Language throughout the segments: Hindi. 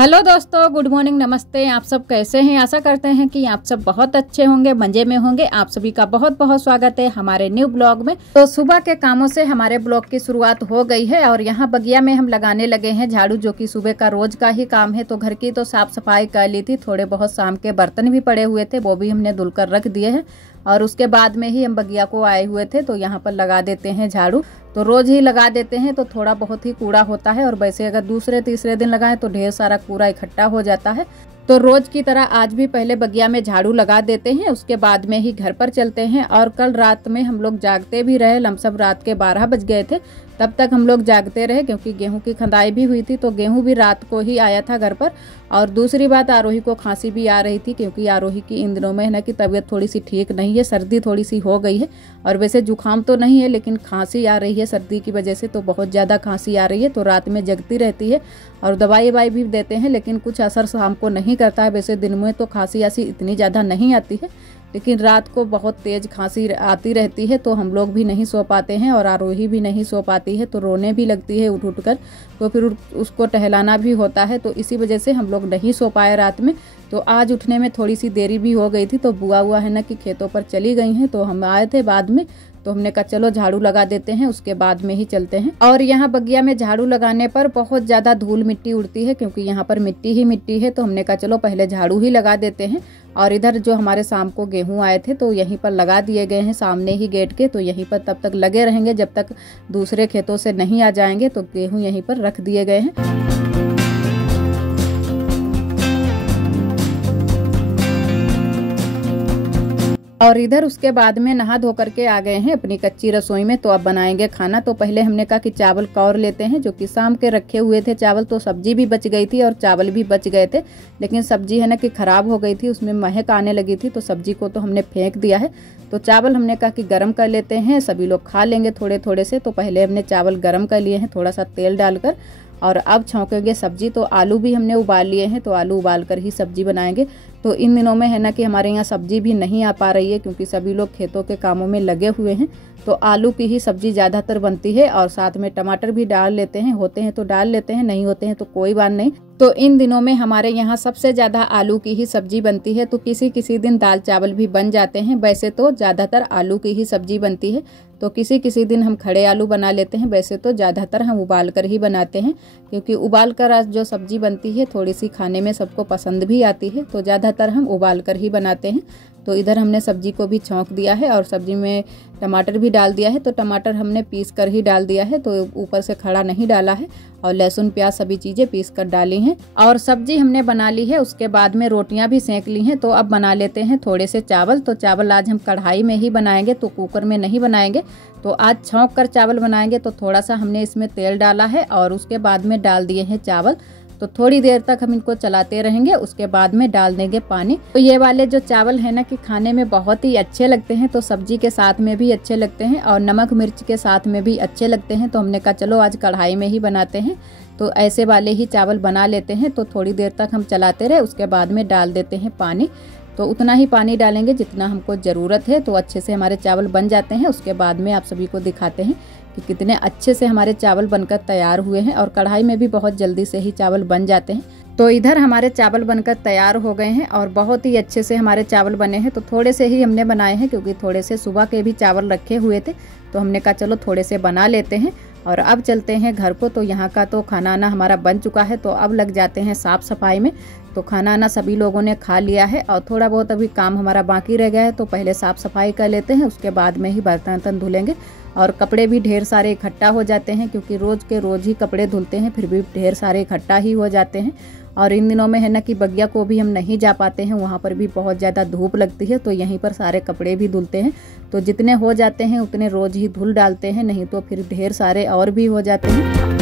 हेलो दोस्तों, गुड मॉर्निंग, नमस्ते। आप सब कैसे हैं? आशा करते हैं कि आप सब बहुत अच्छे होंगे, मजे में होंगे। आप सभी का बहुत बहुत स्वागत है हमारे न्यू ब्लॉग में। तो सुबह के कामों से हमारे ब्लॉग की शुरुआत हो गई है और यहाँ बगिया में हम लगाने लगे हैं झाड़ू, जो कि सुबह का रोज का ही काम है। तो घर की तो साफ सफाई कर ली थी, थोड़े बहुत शाम के बर्तन भी पड़े हुए थे, वो भी हमने धुलकर रख दिए हैं। और उसके बाद में ही हम बगिया को आए हुए थे, तो यहाँ पर लगा देते हैं झाड़ू। तो रोज ही लगा देते हैं तो थोड़ा बहुत ही कूड़ा होता है, और वैसे अगर दूसरे तीसरे दिन लगाएं तो ढेर सारा कूड़ा इकट्ठा हो जाता है। तो रोज की तरह आज भी पहले बगिया में झाड़ू लगा देते हैं, उसके बाद में ही घर पर चलते हैं। और कल रात में हम लोग जागते भी रहे, लमसम रात के 12 बज गए थे, तब तक हम लोग जागते रहे, क्योंकि गेहूं की खंदाई भी हुई थी। तो गेहूं भी रात को ही आया था घर पर। और दूसरी बात, आरोही को खांसी भी आ रही थी, क्योंकि आरोही की इन दिनों में है ना कि तबीयत थोड़ी सी ठीक नहीं है, सर्दी थोड़ी सी हो गई है। और वैसे जुकाम तो नहीं है, लेकिन खांसी आ रही है सर्दी की वजह से, तो बहुत ज़्यादा खांसी आ रही है। तो रात में जगती रहती है और दवाई भी देते हैं, लेकिन कुछ असर शाम को नहीं करता है। वैसे दिन में तो खांसी ऐसी इतनी ज़्यादा नहीं आती है, लेकिन रात को बहुत तेज़ खांसी आती रहती है। तो हम लोग भी नहीं सो पाते हैं और आरोही भी नहीं सो पाती है, तो रोने भी लगती है उठ उठ कर। तो फिर उसको टहलाना भी होता है, तो इसी वजह से हम लोग नहीं सो पाए रात में। तो आज उठने में थोड़ी सी देरी भी हो गई थी। तो बुआ है ना कि खेतों पर चली गई हैं, तो हम आए थे बाद में। तो हमने कहा चलो झाड़ू लगा देते हैं, उसके बाद में ही चलते हैं। और यहाँ बगिया में झाड़ू लगाने पर बहुत ज़्यादा धूल मिट्टी उड़ती है, क्योंकि यहाँ पर मिट्टी ही मिट्टी है। तो हमने कहा चलो पहले झाड़ू ही लगा देते हैं। और इधर जो हमारे शाम को गेहूं आए थे, तो यहीं पर लगा दिए गए हैं सामने ही गेट के। तो यहीं पर तब तक लगे रहेंगे जब तक दूसरे खेतों से नहीं आ जाएंगे। तो गेहूं यहीं पर रख दिए गए हैं। और इधर उसके बाद में नहा धो करके आ गए हैं अपनी कच्ची रसोई में। तो अब बनाएंगे खाना। तो पहले हमने कहा कि चावल कौर लेते हैं, जो कि शाम के रखे हुए थे चावल। तो सब्जी भी बच गई थी और चावल भी बच गए थे, लेकिन सब्जी है ना कि खराब हो गई थी, उसमें महक आने लगी थी। तो सब्जी को तो हमने फेंक दिया है। तो चावल हमने कहा कि गर्म कर लेते हैं, सभी लोग खा लेंगे थोड़े थोड़े से। तो पहले हमने चावल गर्म कर लिए हैं थोड़ा सा तेल डालकर, और अब छौंकेंगे सब्जी। तो आलू भी हमने उबाल लिए हैं, तो आलू उबाल कर ही सब्जी बनाएंगे। तो इन दिनों में है ना कि हमारे यहाँ सब्जी भी नहीं आ पा रही है, क्योंकि सभी लोग खेतों के कामों में लगे हुए हैं। तो आलू की ही सब्जी ज़्यादातर बनती है, और साथ में टमाटर भी डाल लेते हैं, होते हैं तो डाल लेते हैं, नहीं होते हैं तो कोई बात नहीं। तो इन दिनों में हमारे यहाँ सबसे ज़्यादा आलू की ही सब्जी बनती है। तो किसी किसी दिन दाल चावल भी बन जाते हैं, वैसे तो ज़्यादातर आलू की ही सब्जी बनती है। तो किसी किसी दिन हम खड़े आलू बना लेते हैं, वैसे तो ज़्यादातर हम उबाल कर ही बनाते हैं, क्योंकि उबाल कर जो सब्जी बनती है थोड़ी सी खाने में सबको पसंद भी आती है। तो ज़्यादातर हम उबाल कर ही बनाते हैं। तो इधर हमने सब्जी को भी छौंक दिया है, और सब्जी में टमाटर भी डाल दिया है। तो टमाटर हमने पीस कर ही डाल दिया है, तो ऊपर से खड़ा नहीं डाला है। और लहसुन प्याज सभी चीज़ें पीस कर डाली हैं, और सब्जी हमने बना ली है। उसके बाद में रोटियां भी सेंक ली हैं। तो अब बना लेते हैं थोड़े से चावल। तो चावल आज हम कढ़ाई में ही बनाएंगे, तो कुकर में नहीं बनाएंगे। तो आज छौंक कर चावल बनाएंगे। तो थोड़ा सा हमने इसमें तेल डाला है, और उसके बाद में डाल दिए हैं चावल। तो थोड़ी देर तक हम इनको चलाते रहेंगे, उसके बाद में डाल देंगे पानी। तो ये वाले जो चावल है ना कि खाने में बहुत ही अच्छे लगते हैं। तो सब्जी के साथ में भी अच्छे लगते हैं, और नमक मिर्च के साथ में भी अच्छे लगते हैं। तो हमने कहा चलो आज कढ़ाई में ही बनाते हैं। तो ऐसे वाले ही चावल बना लेते हैं। तो थोड़ी देर तक हम चलाते रहे, उसके बाद में डाल देते हैं पानी। तो उतना ही पानी डालेंगे जितना हमको ज़रूरत है। तो अच्छे से हमारे चावल बन जाते हैं। उसके बाद में आप सभी को दिखाते हैं कि कितने अच्छे से हमारे चावल बनकर तैयार हुए हैं, और कढ़ाई में भी बहुत जल्दी से ही चावल बन जाते हैं। तो इधर हमारे चावल बनकर तैयार हो गए हैं, और बहुत ही अच्छे से हमारे चावल बने हैं। तो थोड़े से ही हमने बनाए हैं, क्योंकि थोड़े से सुबह के भी चावल रखे हुए थे। तो हमने कहा चलो थोड़े से बना लेते हैं, और अब चलते हैं घर को। तो यहाँ का तो खाना आना हमारा बन चुका है, तो अब लग जाते हैं साफ़ सफाई में। तो खाना आना सभी लोगों ने खा लिया है, और थोड़ा बहुत अभी काम हमारा बाकी रह गया है। तो पहले साफ़ सफाई कर लेते हैं, उसके बाद में ही बर्तन वर्तन धुलेंगे। और कपड़े भी ढेर सारे इकट्ठा हो जाते हैं, क्योंकि रोज़ के रोज़ ही कपड़े धुलते हैं, फिर भी ढेर सारे इकट्ठा ही हो जाते हैं। और इन दिनों में है ना कि बगिया को भी हम नहीं जा पाते हैं, वहाँ पर भी बहुत ज़्यादा धूप लगती है। तो यहीं पर सारे कपड़े भी धुलते हैं। तो जितने हो जाते हैं उतने रोज़ ही धुल डालते हैं, नहीं तो फिर ढेर सारे और भी हो जाते हैं।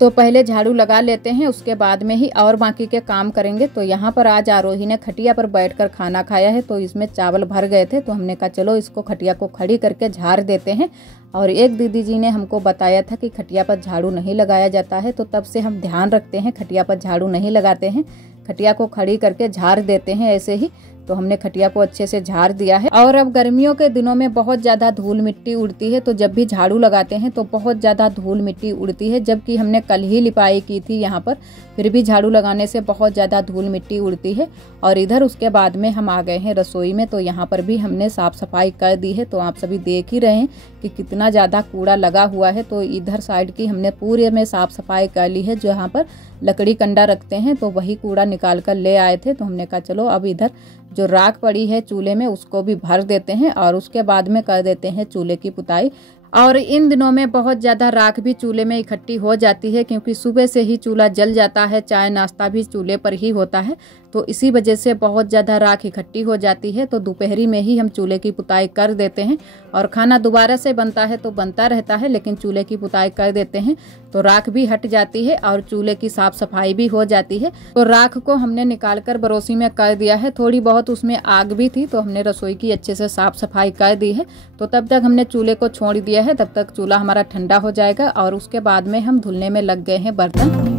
तो पहले झाड़ू लगा लेते हैं, उसके बाद में ही और बाकी के काम करेंगे। तो यहाँ पर आज आरोही ने खटिया पर बैठकर खाना खाया है। तो इसमें चावल भर गए थे, तो हमने कहा चलो इसको खटिया को खड़ी करके झाड़ देते हैं। और एक दीदी जी ने हमको बताया था कि खटिया पर झाड़ू नहीं लगाया जाता है, तो तब से हम ध्यान रखते हैं, खटिया पर झाड़ू नहीं लगाते हैं, खटिया को खड़ी करके झाड़ देते हैं ऐसे ही। तो हमने खटिया को अच्छे से झाड़ दिया है। और अब गर्मियों के दिनों में बहुत ज़्यादा धूल मिट्टी उड़ती है, तो जब भी झाड़ू लगाते हैं तो बहुत ज़्यादा धूल मिट्टी उड़ती है। जबकि हमने कल ही लिपाई की थी यहाँ पर, फिर भी झाड़ू लगाने से बहुत ज़्यादा धूल मिट्टी उड़ती है। और इधर उसके बाद में हम आ गए हैं रसोई में, तो यहाँ पर भी हमने साफ़ सफाई कर दी है। तो आप सभी देख ही रहे हैं कि कितना ज़्यादा कूड़ा लगा हुआ है। तो इधर साइड की हमने पूरे में साफ़ सफाई कर ली है। जहाँ पर लकड़ी कंडा रखते हैं तो वही कूड़ा निकाल कर ले आए थे। तो हमने कहा चलो अब इधर जो राख पड़ी है चूल्हे में उसको भी भर देते हैं और उसके बाद में कर देते हैं चूल्हे की पुताई। और इन दिनों में बहुत ज़्यादा राख भी चूल्हे में इकट्ठी हो जाती है, क्योंकि सुबह से ही चूल्हा जल जाता है, चाय नाश्ता भी चूल्हे पर ही होता है। तो इसी वजह से बहुत ज़्यादा राख इकट्ठी हो जाती है। तो दोपहरी में ही हम चूल्हे की पुताई कर देते हैं और खाना दोबारा से बनता है तो बनता रहता है, लेकिन चूल्हे की पुताई कर देते हैं तो राख भी हट जाती है और चूल्हे की साफ सफाई भी हो जाती है। तो राख को हमने निकाल कर बरोसी में कर दिया है। थोड़ी बहुत उसमें आग भी थी तो हमने रसोई की अच्छे से साफ सफाई कर दी है। तो तब तक हमने चूल्हे को छोड़ दिया है, तब तक चूल्हा हमारा ठंडा हो जाएगा और उसके बाद में हम धुलने में लग गए हैं बर्तन।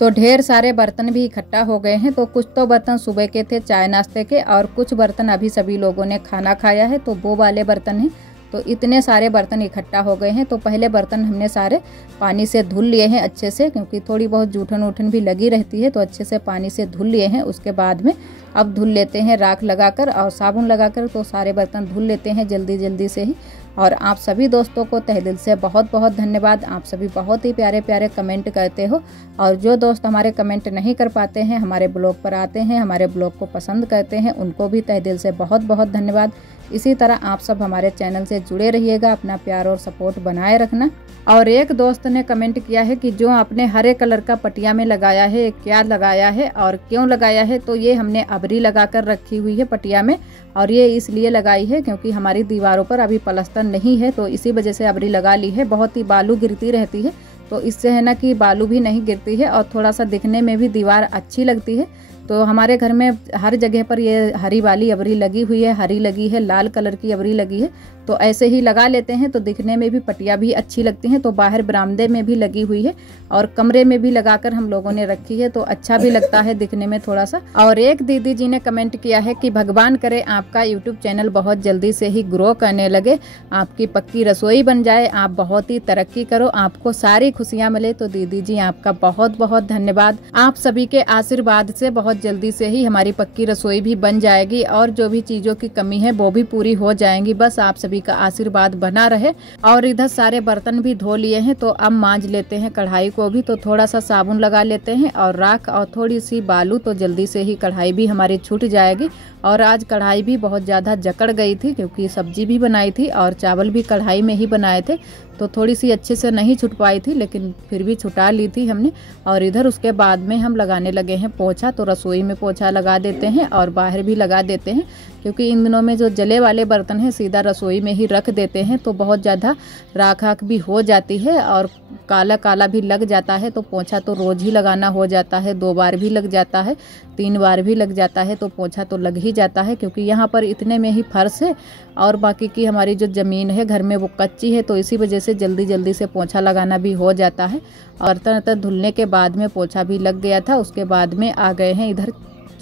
तो ढेर सारे बर्तन भी इकट्ठा हो गए हैं। तो कुछ तो बर्तन सुबह के थे चाय नाश्ते के और कुछ बर्तन अभी सभी लोगों ने खाना खाया है, तो वो वाले बर्तन हैं। तो इतने सारे बर्तन इकट्ठा हो गए हैं। तो पहले बर्तन हमने सारे पानी से धुल लिए हैं अच्छे से, क्योंकि थोड़ी बहुत जूठन वूठन भी लगी रहती है, तो अच्छे से पानी से धुल लिए हैं। उसके बाद में अब धुल लेते हैं राख लगाकर और साबुन लगाकर। तो सारे बर्तन धुल लेते हैं जल्दी जल्दी से ही। और आप सभी दोस्तों को तहे दिल से बहुत बहुत धन्यवाद। आप सभी बहुत ही प्यारे प्यारे कमेंट करते हो, और जो दोस्त हमारे कमेंट नहीं कर पाते हैं, हमारे ब्लॉग पर आते हैं, हमारे ब्लॉग को पसंद करते हैं, उनको भी तहे दिल से बहुत बहुत धन्यवाद। इसी तरह आप सब हमारे चैनल से जुड़े रहिएगा, अपना प्यार और सपोर्ट बनाए रखना। और एक दोस्त ने कमेंट किया है कि जो आपने हरे कलर का पटिया में लगाया है, क्या लगाया है और क्यों लगाया है? तो ये हमने अबरी लगाकर रखी हुई है पटिया में, और ये इसलिए लगाई है क्योंकि हमारी दीवारों पर अभी प्लास्टर नहीं है, तो इसी वजह से अबरी लगा ली है। बहुत ही बालू गिरती रहती है, तो इससे है ना कि बालू भी नहीं गिरती है और थोड़ा सा दिखने में भी दीवार अच्छी लगती है। तो हमारे घर में हर जगह पर ये हरी वाली अबरी लगी हुई है, हरी लगी है, लाल कलर की अबरी लगी है। तो ऐसे ही लगा लेते हैं, तो दिखने में भी पटिया भी अच्छी लगती हैं। तो बाहर बरामदे में भी लगी हुई है और कमरे में भी लगाकर हम लोगों ने रखी है, तो अच्छा भी लगता है दिखने में थोड़ा सा। और एक दीदी जी ने कमेंट किया है कि भगवान करे आपका यूट्यूब चैनल बहुत जल्दी से ही ग्रो करने लगे, आपकी पक्की रसोई बन जाए, आप बहुत ही तरक्की करो, आपको सारी खुशियाँ मिले। तो दीदी जी आपका बहुत बहुत धन्यवाद। आप सभी के आशीर्वाद से बहुत जल्दी से ही हमारी पक्की रसोई भी बन जाएगी और जो भी चीज़ों की कमी है वो भी पूरी हो जाएंगी। बस आप सभी का आशीर्वाद बना रहे। और इधर सारे बर्तन भी धो लिए हैं, तो अब मांज लेते हैं कढ़ाई को भी। तो थोड़ा सा साबुन लगा लेते हैं और राख और थोड़ी सी बालू, तो जल्दी से ही कढ़ाई भी हमारी छूट जाएगी। और आज कढ़ाई भी बहुत ज़्यादा जकड़ गई थी, क्योंकि सब्जी भी बनाई थी और चावल भी कढ़ाई में ही बनाए थे, तो थोड़ी सी अच्छे से नहीं छुट पाई थी, लेकिन फिर भी छुटा ली थी हमने। और इधर उसके बाद में हम लगाने लगे हैं पोछा। तो रसोई में पोछा लगा देते हैं और बाहर भी लगा देते हैं, क्योंकि इन दिनों में जो जले वाले बर्तन हैं सीधा रसोई में ही रख देते हैं, तो बहुत ज़्यादा राख आख भी हो जाती है और काला काला भी लग जाता है। तो पोछा तो रोज़ ही लगाना हो जाता है, 2 बार भी लग जाता है, 3 बार भी लग जाता है, तो पोछा तो लग ही जाता है। क्योंकि यहाँ पर इतने में ही फर्श है और बाकी की हमारी जो ज़मीन है घर में वो कच्ची है, तो इसी वजह से जल्दी जल्दी से पोछा लगाना भी हो जाता है। और बर्तन धुलने के बाद में पोछा भी लग गया था। उसके बाद में आ गए हैं इधर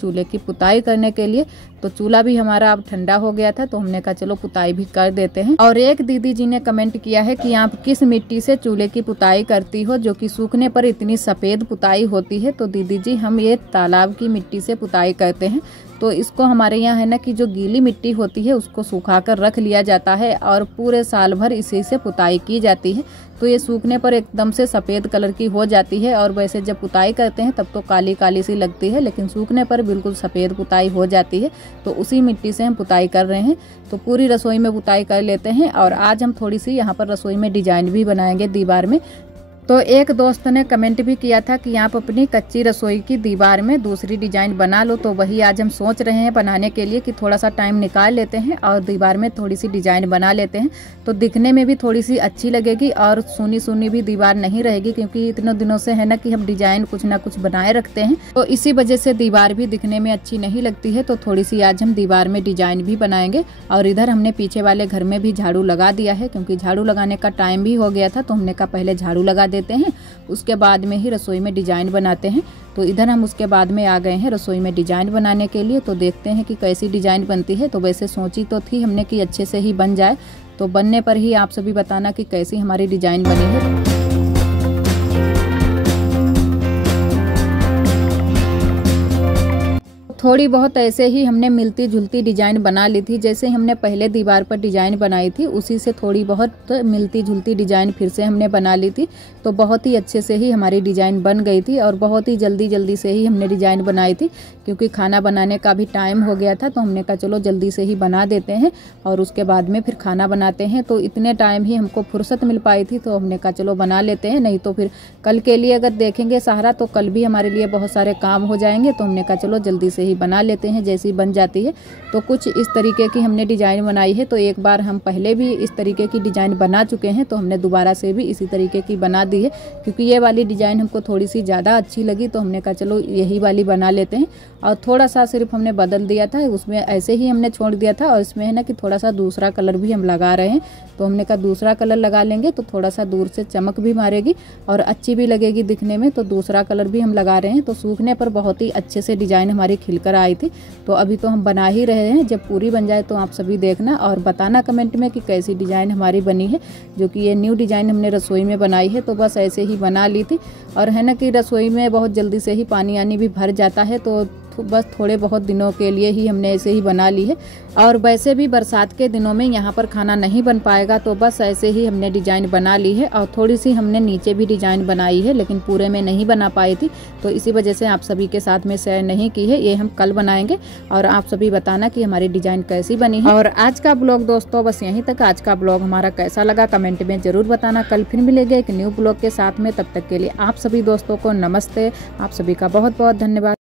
चूल्हे की पुताई करने के लिए। तो चूल्हा भी हमारा अब ठंडा हो गया था, तो हमने कहा चलो पुताई भी कर देते हैं। और एक दीदी जी ने कमेंट किया है कि आप किस मिट्टी से चूल्हे की पुताई करती हो, जो कि सूखने पर इतनी सफ़ेद पुताई होती है? तो दीदी जी हम ये तालाब की मिट्टी से पुताई करते हैं। तो इसको हमारे यहाँ है ना कि जो गीली मिट्टी होती है उसको सुखा कर रख लिया जाता है और पूरे साल भर इसी से पुताई की जाती है। तो ये सूखने पर एकदम से सफ़ेद कलर की हो जाती है, और वैसे जब पुताई करते हैं तब तो काली काली सी लगती है, लेकिन सूखने पर बिल्कुल सफ़ेद पुताई हो जाती है। तो उसी मिट्टी से हम पुताई कर रहे हैं। तो पूरी रसोई में पुताई कर लेते हैं। और आज हम थोड़ी सी यहाँ पर रसोई में डिजाइन भी बनाएंगे दीवार में। तो एक दोस्त ने कमेंट भी किया था कि आप अपनी कच्ची रसोई की दीवार में दूसरी डिजाइन बना लो, तो वही आज हम सोच रहे हैं बनाने के लिए कि थोड़ा सा टाइम निकाल लेते हैं और दीवार में थोड़ी सी डिजाइन बना लेते हैं। तो दिखने में भी थोड़ी सी अच्छी लगेगी और सुनी सुनी भी दीवार नहीं रहेगी, क्योंकि इतने दिनों से है ना कि हम डिजाइन कुछ ना कुछ बनाए रखते हैं, तो इसी वजह से दीवार भी दिखने में अच्छी नहीं लगती है। तो थोड़ी सी आज हम दीवार में डिजाइन भी बनाएंगे। और इधर हमने पीछे वाले घर में भी झाड़ू लगा दिया है, क्योंकि झाड़ू लगाने का टाइम भी हो गया था, तो हमने कहा पहले झाड़ू लगा लेते हैं, उसके बाद में ही रसोई में डिजाइन बनाते हैं। तो इधर हम उसके बाद में आ गए हैं रसोई में डिजाइन बनाने के लिए। तो देखते हैं कि कैसी डिजाइन बनती है। तो वैसे सोची तो थी हमने कि अच्छे से ही बन जाए, तो बनने पर ही आप सभी बताना कि कैसी हमारी डिजाइन बनी है। थोड़ी बहुत ऐसे ही हमने मिलती जुलती डिजाइन बना ली थी। जैसे हमने पहले दीवार पर डिजाइन बनाई थी उसी से थोड़ी बहुत मिलती जुलती डिजाइन फिर से हमने बना ली थी। तो बहुत ही अच्छे से ही हमारी डिजाइन बन गई थी और बहुत ही जल्दी से ही हमने डिजाइन बनाई थी, क्योंकि खाना बनाने का भी टाइम हो गया था। तो हमने कहा चलो जल्दी से ही बना देते हैं और उसके बाद में फिर खाना बनाते हैं। तो इतने टाइम ही हमको फुर्सत मिल पाई थी, तो हमने कहा चलो बना लेते हैं, नहीं तो फिर कल के लिए अगर देखेंगे सहारा तो कल भी हमारे लिए बहुत सारे काम हो जाएंगे। तो हमने कहा चलो जल्दी से ही बना लेते हैं जैसी बन जाती है। तो कुछ इस तरीके की हमने डिजाइन बनाई है। तो एक बार हम पहले भी इस तरीके की डिजाइन बना चुके हैं, तो हमने दोबारा से भी इसी तरीके की बना दी है, क्योंकि ये वाली डिजाइन हमको थोड़ी सी ज़्यादा अच्छी लगी। तो हमने कहा चलो यही वाली बना लेते हैं। और थोड़ा सा सिर्फ हमने बदल दिया था, उसमें ऐसे ही हमने छोड़ दिया था। और इसमें है ना कि थोड़ा सा दूसरा कलर भी हम लगा रहे हैं। तो हमने कहा दूसरा कलर लगा लेंगे तो थोड़ा सा दूर से चमक भी मारेगी और अच्छी भी लगेगी दिखने में। तो दूसरा कलर भी हम लगा रहे हैं। तो सूखने पर बहुत ही अच्छे से डिजाइन हमारी खिलकर आई थी। तो अभी तो हम बना ही रहे हैं, जब पूरी बन जाए तो आप सभी देखना और बताना कमेंट में कि कैसी डिजाइन हमारी बनी है। जो कि ये न्यू डिजाइन हमने रसोई में बनाई है। तो बस ऐसे ही बना ली थी। और है ना कि रसोई में बहुत जल्दी से ही पानी आनी भी भर जाता है, तो बस थोड़े बहुत दिनों के लिए ही हमने ऐसे ही बना ली है। और वैसे भी बरसात के दिनों में यहाँ पर खाना नहीं बन पाएगा, तो बस ऐसे ही हमने डिजाइन बना ली है। और थोड़ी सी हमने नीचे भी डिजाइन बनाई है, लेकिन पूरे में नहीं बना पाई थी, तो इसी वजह से आप सभी के साथ में शेयर नहीं की है। ये हम कल बनाएंगे और आप सभी बताना कि हमारी डिजाइन कैसी बनी है। और आज का ब्लॉग दोस्तों बस यहीं तक। आज का ब्लॉग हमारा कैसा लगा कमेंट में जरूर बताना। कल फिर मिलेंगे एक न्यू ब्लॉग के साथ में, तब तक के लिए आप सभी दोस्तों को नमस्ते। आप सभी का बहुत बहुत धन्यवाद।